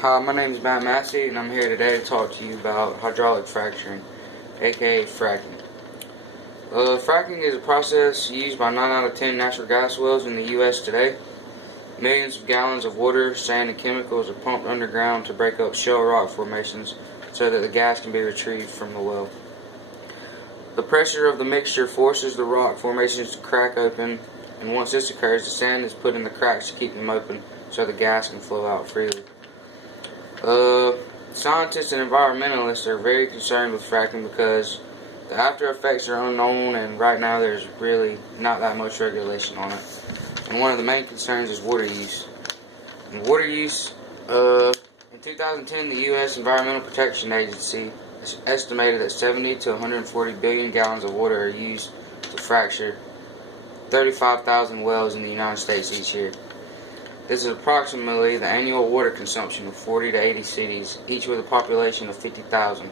Hi, my name is Matt Massey, and I'm here today to talk to you about hydraulic fracturing, aka fracking. Fracking is a process used by 9 out of 10 natural gas wells in the U.S. today. Millions of gallons of water, sand, and chemicals are pumped underground to break up shale rock formations so that the gas can be retrieved from the well. The pressure of the mixture forces the rock formations to crack open, and once this occurs, the sand is put in the cracks to keep them open so the gas can flow out freely. Scientists and environmentalists are very concerned with fracking because the after effects are unknown, and right now there's really not that much regulation on it. And one of the main concerns is water use. In 2010, the U.S. Environmental Protection Agency estimated that 70 to 140 billion gallons of water are used to fracture 35,000 wells in the United States each year. This is approximately the annual water consumption of 40 to 80 cities, each with a population of 50,000.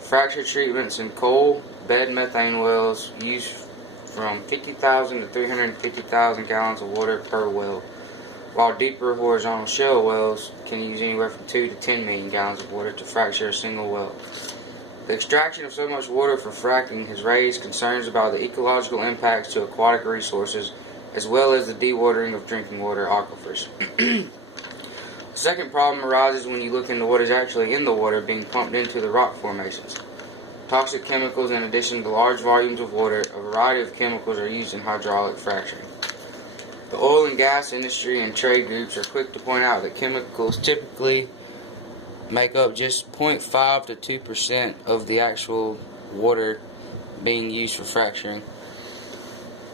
Fracture treatments in coal bed methane wells use from 50,000 to 350,000 gallons of water per well, while deeper horizontal shale wells can use anywhere from 2 to 10 million gallons of water to fracture a single well. The extraction of so much water for fracking has raised concerns about the ecological impacts to aquatic resources, as well as the dewatering of drinking water aquifers. The second problem arises when you look into what is actually in the water being pumped into the rock formations. Toxic chemicals, in addition to large volumes of water, a variety of chemicals are used in hydraulic fracturing. The oil and gas industry and trade groups are quick to point out that chemicals typically make up just 0.5 to 2% of the actual water being used for fracturing.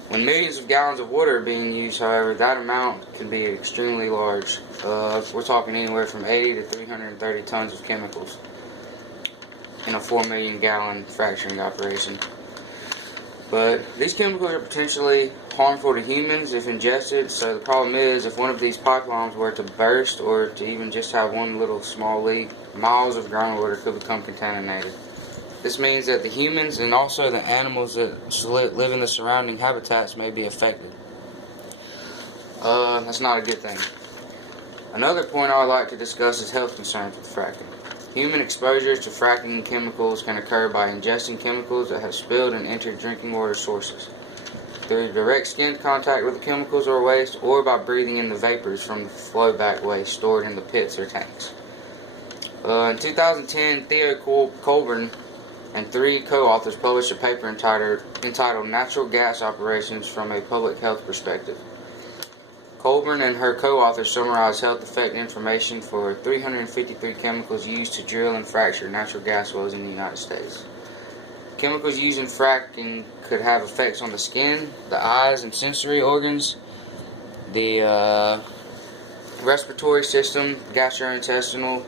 When millions of gallons of water are being used, however, that amount can be extremely large. We're talking anywhere from 80 to 330 tons of chemicals in a 4 million gallon fracturing operation. But these chemicals are potentially harmful to humans if ingested, so the problem is if one of these pipelines were to burst or to even just have one little small leak, miles of groundwater could become contaminated. This means that the humans and also the animals that live in the surrounding habitats may be affected. That's not a good thing. Another point I would like to discuss is health concerns with fracking. Human exposure to fracking chemicals can occur by ingesting chemicals that have spilled and entered drinking water sources, through direct skin contact with the chemicals or waste, or by breathing in the vapors from the flowback waste stored in the pits or tanks. In 2010, Theo Colburn and 3 co-authors published a paper entitled Natural Gas Operations from a Public Health Perspective. Colburn and her co-authors summarized health effect information for 353 chemicals used to drill and fracture natural gas wells in the United States. Chemicals used in fracking could have effects on the skin, the eyes and sensory organs, the respiratory system, gastrointestinal,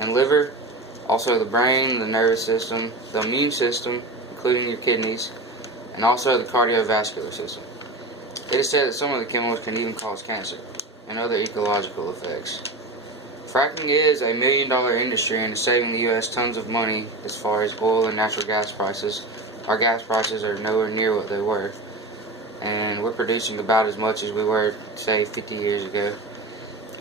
and liver, also the brain, the nervous system, the immune system, including your kidneys, and also the cardiovascular system. It is said that some of the chemicals can even cause cancer and other ecological effects. Fracking is a $1 million industry and is saving the U.S. tons of money as far as oil and natural gas prices. Our gas prices are nowhere near what they were, and we're producing about as much as we were, say, 50 years ago.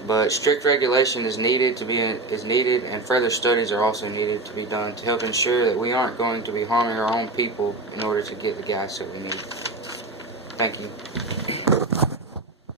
But strict regulation is needed, and further studies are also needed to be done to help ensure that we aren't going to be harming our own people in order to get the gas that we need. Thank you.